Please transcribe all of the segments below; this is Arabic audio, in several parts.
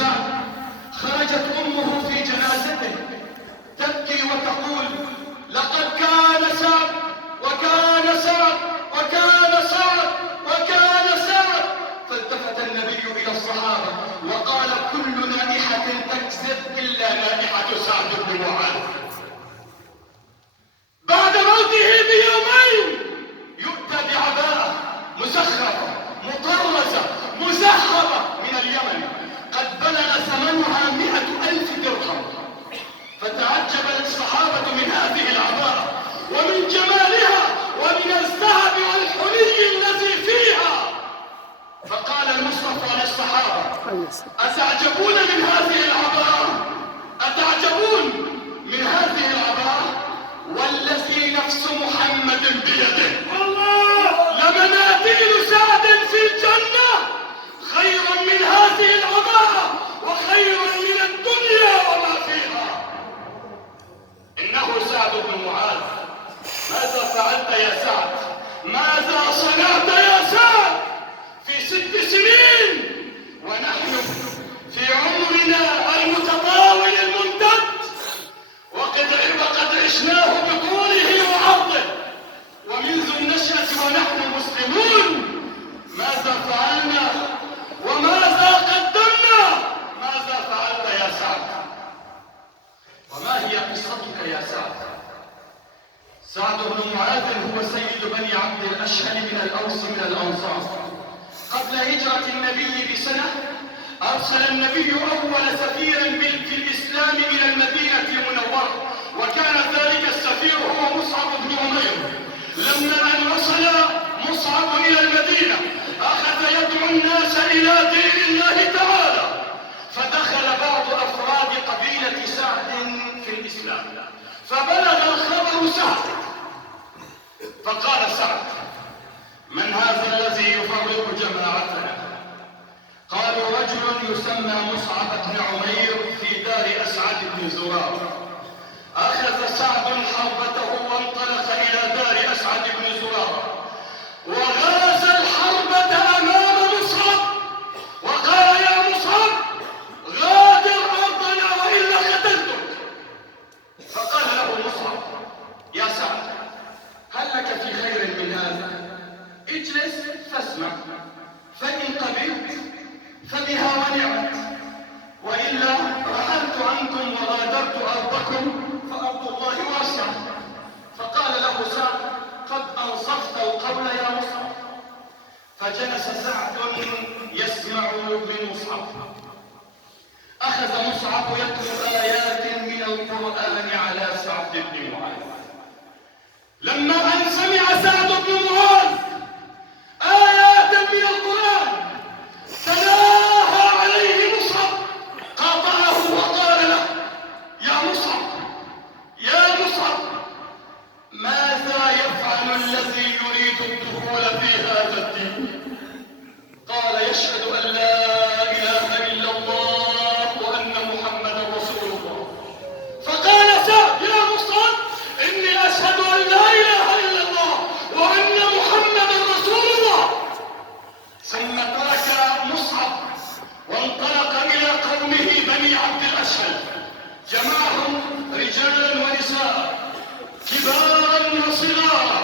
سعد خرجت أمه في جنازته تبكي وتقول: لقد كان سعد وكان سعد وكان سعد وكان سعد. فالتفت النبي إلى الصحابة وقال: كل نائحة تكذب إلا نائحة سعد بن معاذ. بعد موته بيومين يؤتى بعباءة مزخرفة مطرزة مزهرة من اليمن قد بلغ ثمنها 100,000 درهم. فتعجب الصحابة من هذه العباءة ومن جمالها ومن الذهب والحلي الذي فيها. فقال المصطفى للصحابة: أتعجبون من هذه العباءة؟ أتعجبون من هذه العباءة؟ والذي نفس محمد بيده لمناديل سعد في الجنة خير من هذه العباءة وخير من الدنيا وما فيها. إنه سعد بن معاذ. ماذا فعلت يا سعد؟ ماذا صنعت يا سعد في 6 سنين ونحن في عمرنا المتطاول الممتد وقد عشناه بطوله وعرضه ومنذ النشأة ونحن مسلمون؟ ماذا فعلنا وماذا قدمنا؟ ماذا فعلت يا سعد؟ وما هي قصتك يا سعد؟ سعد بن معاذ هو سيد بني عبد الأشهل من الأوس من الأنصار. قبل هجرة النبي بسنة أرسل النبي أول سفير في الإسلام إلى المدينة المنورة، وكان ذلك السفير هو مصعب بن عمير. لما أن وصل مصعب إلى المدينة أخذ يدعو الناس إلى دين الله تعالى، فدخل بعض أفراد قبيلة سعد في الإسلام، فبلغ الخبر سعد، فقال سعد: من هذا الذي يفرق جماعتنا؟ قالوا: رجل يسمى مصعب بن عمير في دار أسعد بن زرارة. أخذ سعد حربته وانطلق إلى دار أسعد بن زرارة وغاز الحربة أمام مصعب وقال: يا مصعب، غادر أرضنا وإلا قتلتك. فقال له مصعب: يا سعد، هل لك في خير من هذا؟ اجلس فاسمع، فإن قبلت فبها ونعمت، وإلا رحلت عنكم وغادرت أرضكم فأرض الله واسعة. فقال له سعد: قد أنصفت القول يا مصعب. فجلس سعد يسمع من مصعب. أخذ مصعب يتلو آيات من القرآن على سعد بن معاذ. لما أن سمع سعد بن معاذ آيات من القرآن تلاها عليه مصعب قاطعه وقال له: يا مصعب، يا مصعب، ماذا يفعل الذي يريد الدخول في هذا الدين؟ قال: يشهد أن لا إله إلا الله وأن محمدا رسول الله. فقال سعد: يا مصعب، إني أشهد أن لا إله إلا الله وأن محمدا رسول الله. ثم ترك مصعب وانطلق إلى قومه بني عبد الأشهل، جمعهم رجالا ونساء كبارا وصغارا،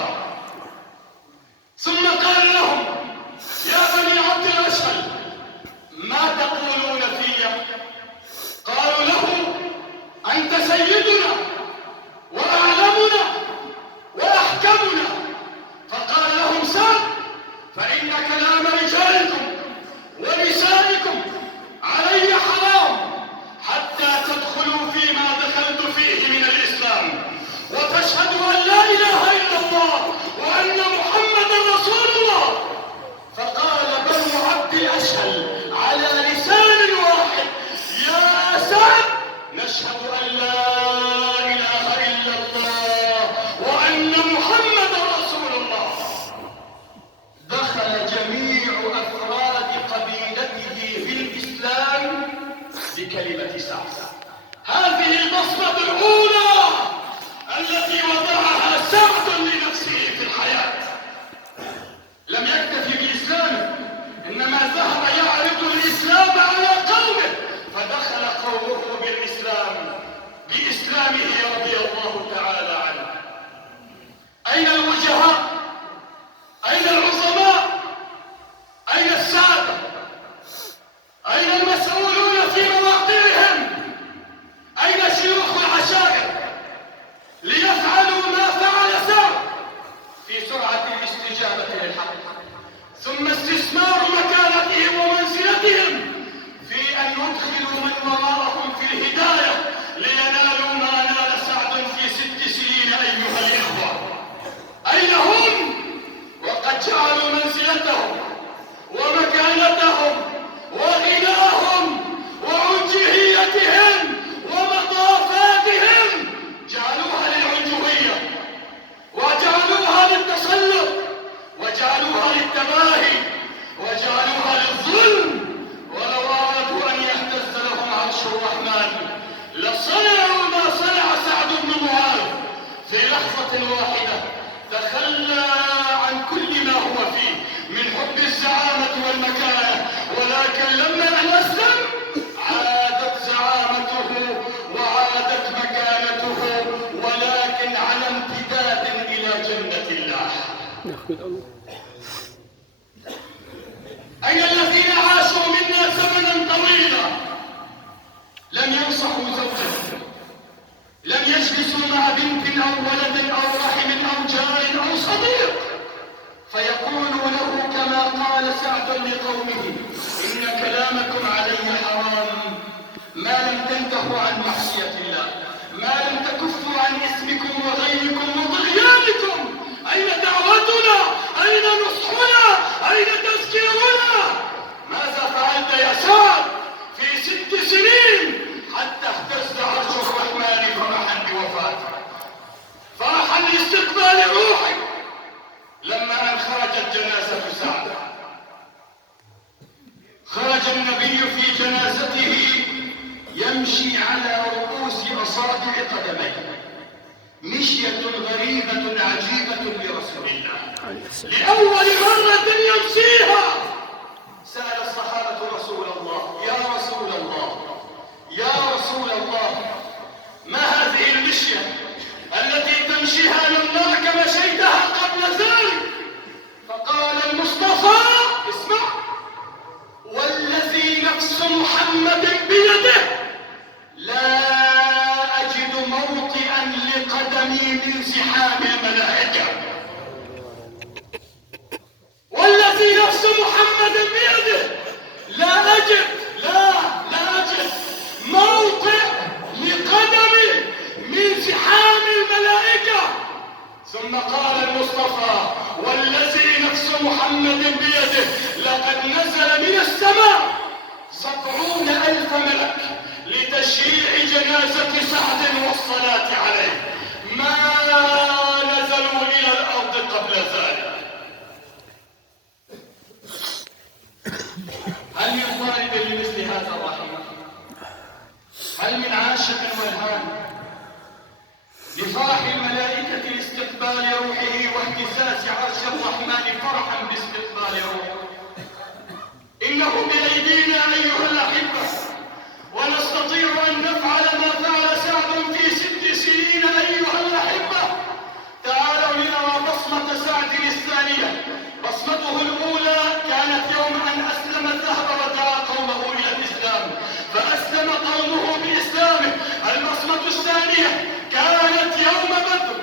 ثم قال لهم: يا بني عبد الأشهل، ما تقولون في؟ قالوا له: أنت سيدنا وأعلمنا وأحكمنا. فقال لهم سعد: فإن كلام رجالكم ونسائكم علي حرام حتى تدخلوا فيما دخلت فيه من الإسلام وتشهدوا أن لا إله إلا الله وأن محمدا رسول الله. فقال بنو عبد الأشهل على لسان واحد: يا سعد، نشهد أن لا إله إلا الله وأن محمدا رسول الله. دخل جميع أفراد قبيلته في الإسلام بكلمة سعد. هذه البصمة الأولى التي وضعها سعد لنفسه في الحياة. لم يكتفي بإسلامه، إنما ذهب يعرض الإسلام على قومه، أين المسؤولون في مواقعهم؟ أين شيوخ العشائر ليفعلوا ما فعل سعد في سرعة الاستجابة للحق، ثم استثمار مكانتهم ومنزلتهم في أن يدخلوا من وراءهم في الهداية لينالوا ما نال سعد في 6 سنين أيها الإخوة. أين هم وقد جعلوا منزلتهم ومكانتهم وغناهم وعنجهيتهم ومضافاتهم جعلوها للعنجهية وجعلوها للتسلط وجعلوها للتباهي وجعلوها للظلم. ولو أرادوا أن يهتز لهم عرش الرحمن لصنعوا ما صنع سعد بن معاذ في لحظة واحدة، تخلى عن كل ما هو فيه من حب الزعامة والمكانة، ولكن لما أن أسلم عادت زعامته وعادت مكانته، ولكن على امتداد إلى جنة الله. أين الذين عاشوا منا زمنا طويلا لم ينصحوا زوجا، لم يجلسوا مع بنت أو ولد أو رحم أو جار أو صديق فيقولوا له كما قال سعد لقومه: إن كلامكم علي حرام ما لم تنتهوا عن معصية الله، ما لم تكفوا عن اسمكم وغيركم وطغيانكم. أين دعوتنا؟ أين نصحنا؟ أين تذكيرنا؟ ماذا فعلت يا سعد في 6 سنين حتى اهتز عرش الرحمن فرحا بوفاته، فرحا لاستقبال روحك لما أن خرجت جنازة سعد؟ خرج النبي في جنازته يمشي على رؤوس أصابع قدميه مشية غريبة عجيبة لرسول الله لأول مرة يمشيها. سأل الصحابة رسول الله: يا رسول الله، يا رسول الله، ما هذه المشية التي تمشيها لله مشيتها قبل ذلك؟ فقال المصطفى: اسمع، والذي نفس محمد بيده لا أجد موطئا لقدمي من زحام الملائكة. والذي نفس محمد بيده لا أجد موطئ لقدمي من زحام الملائكة. ثم قال المصطفى: والذي نفس محمد بيده لقد نزل من السماء 70,000 ملك لتشييع جنازة سعد والصلاة عليه، ما نزلوا إلى الأرض قبل ذلك. هل من طالب لمثل هذا الرحمة؟ هل من عاشق والهان لفرح الملائكة لاستقبال روحه واهتزاز عرش الرحمن فرحا باستقبال روحه؟ إنه بأيدينا أيها الأحبة، ونستطيع أن نفعل ما فعل سعد في 6 سنين أيها الأحبة. تعالوا لنرى بصمة سعد الثانية. بصمته الأولى كانت يوم أن أسلم، ذهب ودعا قومه إلى الإسلام فأسلم قومه بإسلامه. البصمة الثانية كانت يوم بدر.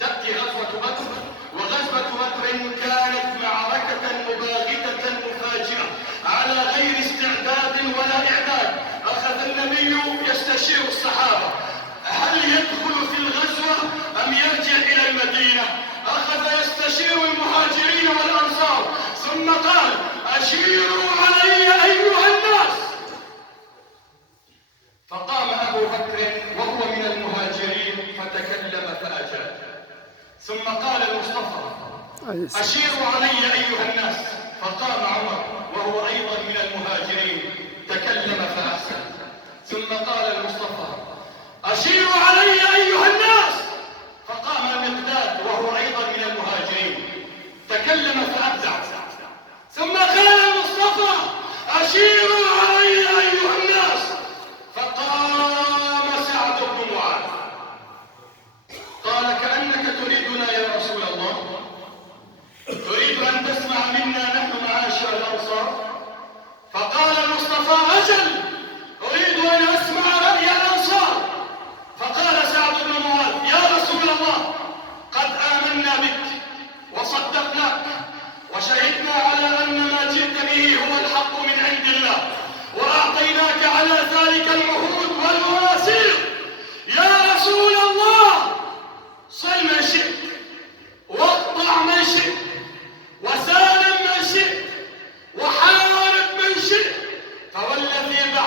تأتي غزوة بدر، وغزوة بدر كانت معركة مباغتة مفاجئة على غير استعداد ولا إعداد. أخذ النبي يستشير الصحابة هل يدخل في الغزوة أم يرجع إلى المدينة. أخذ يستشير المهاجرين والأنصار ثم قال: أشيروا علي أيها الناس. فقام أبو بكر وهو من المهاجرين فتكلم فأجاب. ثم قال المصطفى: أشيروا علي أيها الناس. فقام عمر وهو أيضا من المهاجرين تكلم فأحسن. ثم قال المصطفى: أشيروا علي أيها الناس. فقام المقداد وهو أيضا من المهاجرين تكلم فأبدع. ثم قال المصطفى: أشيروا علي أيها الناس. فقام سعد بن معاذ قال: كأنك تريدنا يا رسول الله، تريد أن تسمع منا نحن معاشر الأنصار؟ فقال المصطفى: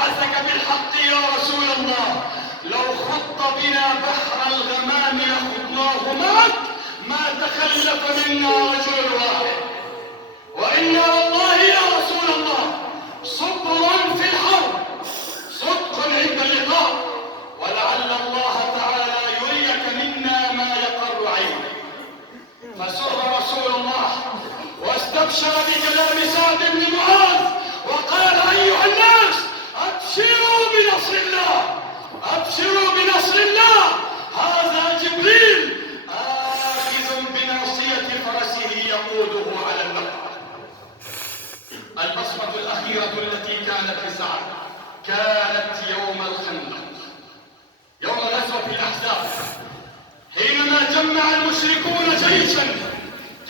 بعثك بالحق يا رسول الله لو خط بنا بحر الغمام لخضناه معك ما تخلف منا رجل واحد. وإنا والله يا رسول الله صبر في الحرب صدق عند اللقاء، ولعل الله تعالى يريك منا ما يقر عينك. فسر رسول الله واستبشر بكلام سعد بن معاذ وقال: أيها الناس أبشروا بنصر الله، أبشروا بنصر الله، هذا جبريل آخذ بناصية فرسه يقوده على البحر. البصمة الأخيرة التي كانت لسعد كانت يوم الخندق، يوم غزوة الأحزاب، حينما جمع المشركون جيشا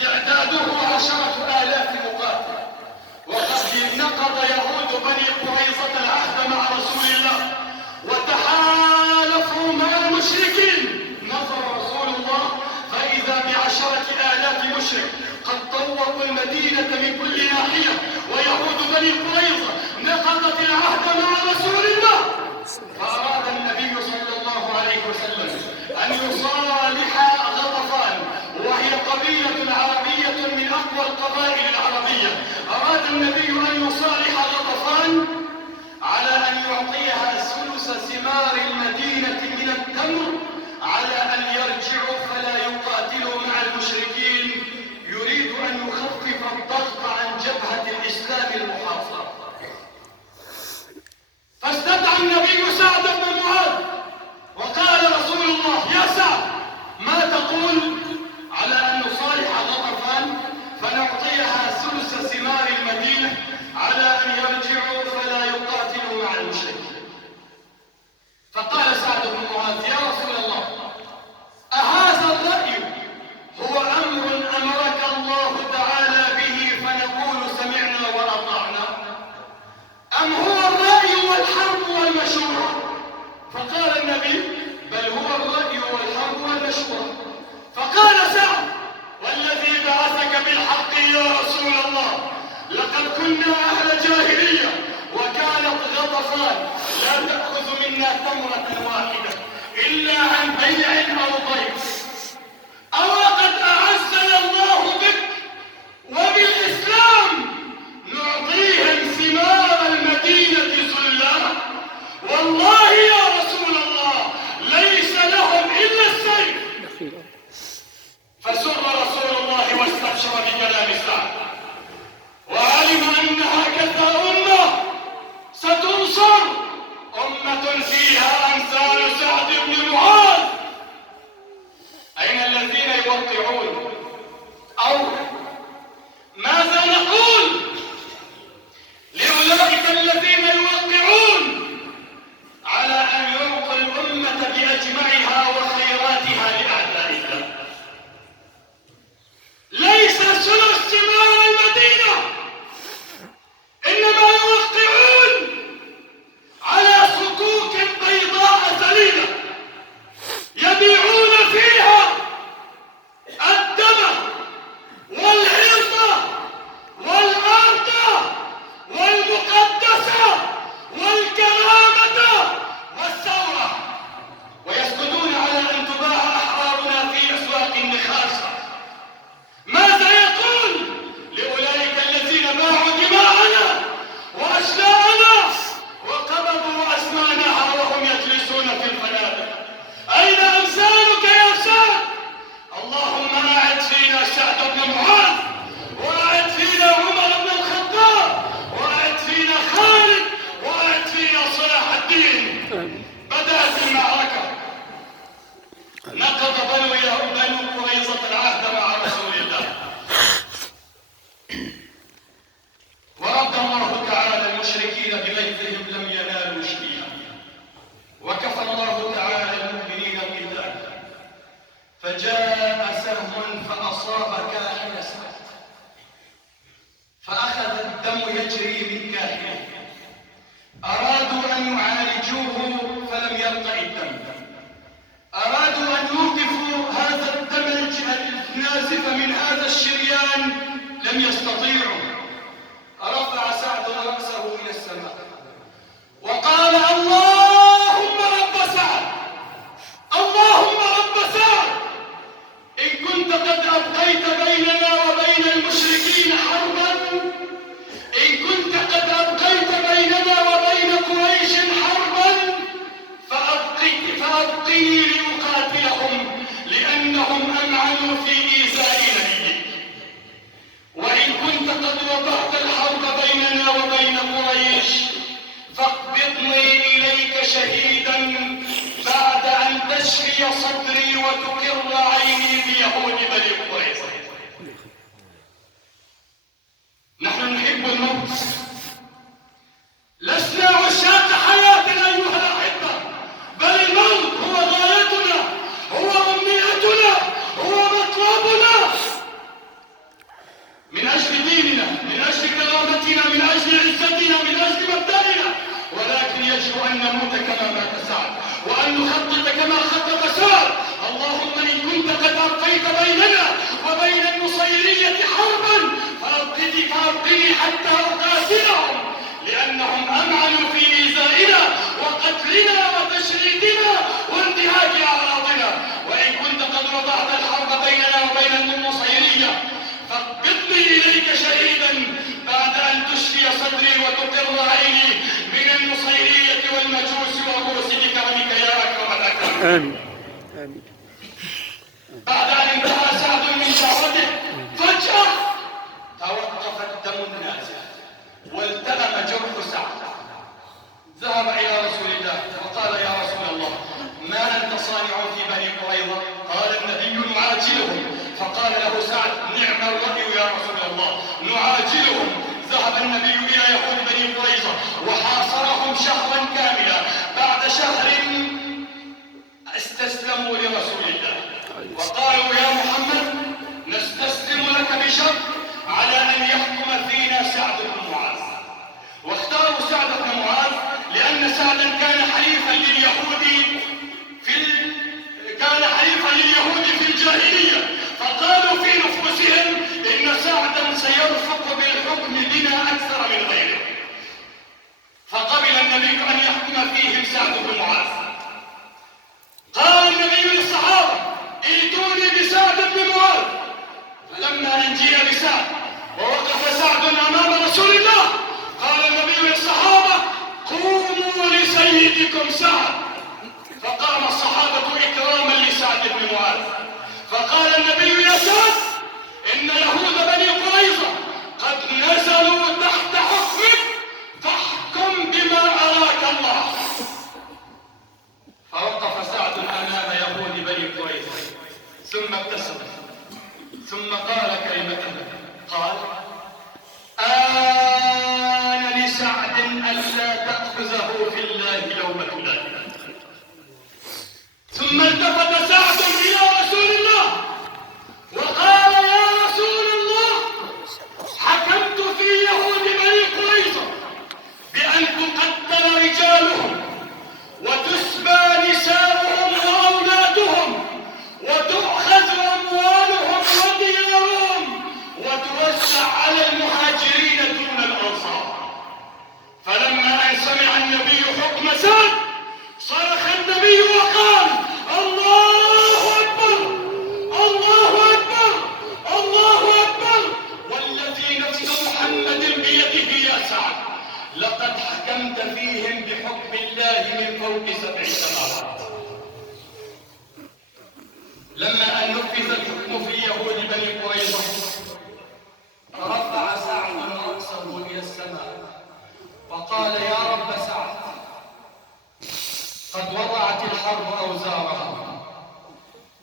تعداده 10,000 مقاتل، وقد نقض يهود بني قريظة العهد مع رسول الله وتحالفوا مع المشركين. نظر رسول الله فإذا ب10,000 مشرك قد طوقوا المدينة من كل ناحية، ويهود بني قريظة نقضت العهد مع رسول الله. فأراد النبي صلى الله عليه وسلم أن يصالح غطفان، وهي قبيلة عربية من أقوى القبائل العربية. أراد النبي أن يصالح غطفان على أن يعطيها ثلث ثمار المدينة من التمر على أن يرجعوا فلا يقاتلوا مع المشركين، يريد أن يخفف الضغط عن جبهة الإسلام المحاصرة. فاستدعى النبي سعد بن معاذ وقال: رسول الله يا سعد، ما تقول على أن نصالح غطفان فنعطيها ثلث ثمار المدينة على أن يرجعوا فلا يقاتلوا مع المشركين؟ فقال سعد بن معاذ: يا رسول الله، أهذا الرأي هو أمر أمرك الله تعالى به فنقول سمعنا وأطعنا، أم هو الرأي والحرب والمشورة؟ فقال النبي: بل هو الرأي والحرب والمشورة. فقال سعد: والذي بعثك بالحق يا رسول الله لقد كنا أهل جاهلية، وكانت غطفان لا تأخذ منا تمرة واحدة إلا عن بيع أو ضيف، أوقد أعزنا الله بك وبالإسلام نعطيهم ثمار المدينة ذلا؟ والله يا رسول الله ليس لهم إلا السيف. فسر رسول الله واستبشر بكلام سعد، وعلم أن هكذا أمة ستنصر، أمة فيها أمثال سعد بن معاذ. أين الذين يوقعون؟ أو ماذا نقول لأولئك الذين يوقعون على أن يعطوا الأمة بأجمعها وخيراتها لأعداء الله؟ ليس ثلث ثمار المدينة، إنما يوقعون على صكوك بيضاء ذليلة يبيعون فيها الدم والعرض والأرض والمقدسة والكرامة والثورة، ويسكتون على أن تباع أحرارنا في أسواق النخاسة. ماذا يقول لأولئك الذين باعوا دماءنا وأشلاءنا وقبضوا أسنانها وهم يجلسون في الفنادق؟ أين أمثالك يا سعد؟ اللهم أعد فينا سعد بن معاذ، وأعد فينا عمر بن الخطاب، وأعد فينا خالد، وأعد فينا صلاح الدين. بدأت المعركة، نقض بنو قريظة العهد مع رسول الله، ورد الله تعالى المشركين بغيظهم لم ينالوا شيئا، وكفى الله تعالى المؤمنين القتال، فجاء سهم فأصاب كاحل سعد فأخذ الدم يجري من كاحله، أرادوا أن يعالجوه فلم يرقع الدم، أرادوا أن يوقفوا هذا الدم النازف من هذا الشريان لم يستطيعوا. رفع سعد رأسه إلى السماء وقال: تشفي صدري وتقر عيني بيهود بني قريظة. نحن نحب الموت، لسنا عشاق حياة أيها الأحبة، بل الموت هو غايتنا، هو أمنيتنا، هو مطلبنا، من أجل ديننا، من أجل كرامتنا، من أجل عزتنا، من أجل مبدأنا. ولكن يجب أن نموت كما مات سعد، وأن نخطط كما خطط سعد. اللهم إن كنت قد أبقيت بيننا وبين النصيرية حربا فأبقني حتى أقاتلهم، لأنهم أمعنوا في إيذائنا وقتلنا وتشريدنا وانتهاك أعراضنا. وإن كنت قد وضعت الحرب بيننا وبين النصيرية فاقبضني إليك شهيدا بعد أن تشفي صدري وتقر عيني من النصيرية والمجوس والروس بكرمك يا أكرم الأكرمين. آمين آمين. بعد أن انتهى سعد من دعوته فجأة توقف الدم النازل والتأم جرح سعد. ذهب إلى رسول الله وقال يا رسول الله ما أنت صانع في بني قريظة؟ قال النبي نعاجلهم. فقال له سعد نعم الرأي يا رسول الله، نعاجلهم. ذهب النبي إلى يهود بني قريظة وحاصرهم شهرا كاملا. بعد شهر استسلموا لرسول الله وقالوا يا محمد نستسلم لك بشرط على أن يحكم فينا سعد بن معاذ. واختاروا سعد بن معاذ لأن سعدا كان حليفا لليهود في الجاهلية، فقالوا في نفوسهم إن سعدا سيرفق بالحكم بنا أكثر من غيره. فقبل النبي أن يحكم فيهم سعد بن معاذ. قال النبي للصحابة ائتوني بسعد بن معاذ. فلما أنجي بسعد ووقف سعد أمام رسول الله قال النبي للصحابة قوموا لسيدكم سعد. فقام الصحابة إكراما لسعد بن معاذ. فقال النبي يا سعد إن يهود بني قريظة قد نزلوا تحت حكمك فاحكم بما أراك الله. فوقف سعد أمام يهود بني قريظة ثم ابتسم ثم قال كلمة قال آن لسعد ألا تأخذه في الله لومة لائم. ثم التفت سعد إلى رسول الله وقال يا رسول الله حكمت في يهود بني قريظة بأن تقتل رجالهم وتسبى نساؤهم وأولادهم وتؤخذ أموالهم وديارهم وتوزع على المهاجرين دون الأنصار. فلما أن سمع النبي حكم سعد صرخ النبي وقال الله أكبر الله أكبر الله أكبر والذي نفس محمد بيده يا سعد لقد حكمت فيهم بحكم الله من فوق 7 سماوات. لما أن نفذ الحكم في يهود بني قريظة رفع سعد رأسه إلى السماء وقال يا رب سعد قد وضعت الحرب أوزارها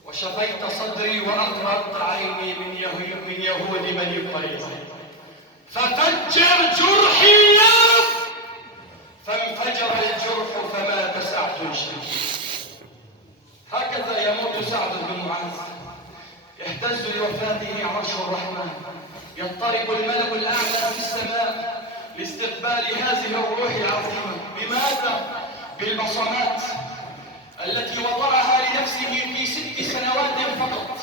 وشفيت صدري وأقرأت عيني من يهود بني قريظة ففجر جرحي يا رب. فانفجر الجرح فمات سعد شهيد. هكذا يموت سعد بن معاذ يهتز لوفاته عرش الرحمن، يضطرب الملك الأعلى في السماء لاستقبال هذه الروح العظيمة. بماذا؟ بالبصمات التي وضعها لنفسه في 6 سنوات فقط.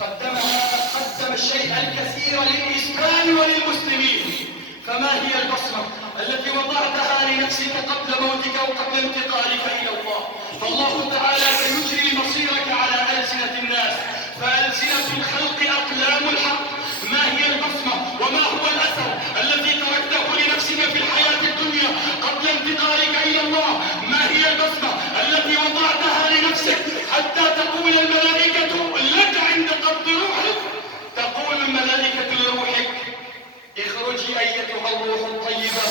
قدم الشيء الكثير للإسلام وللمسلمين. فما هي البصمة التي وضعتها لنفسك قبل موتك وقبل انتقالك إلى الله؟ فالله تعالى سيجري مصيرك على ألسنة الناس، فألسنة الخلق أقلام الحق. ما هي البصمة وما هو الأثر الذي تركته لنفسك في الحياة الدنيا قبل انتقالك إلى الله؟ ما هي البصمة التي وضعتها لنفسك حتى تقول الملائكة لك عند قبض روحك؟ تقول الملائكة لروحك اخرجي أيتها الروح الطيبة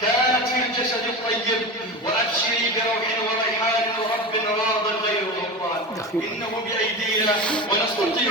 كانت في الجسد الطيب وأبشري بروح وريحان ورب راض غير غضبان. إنه بأيدينا ونستطيع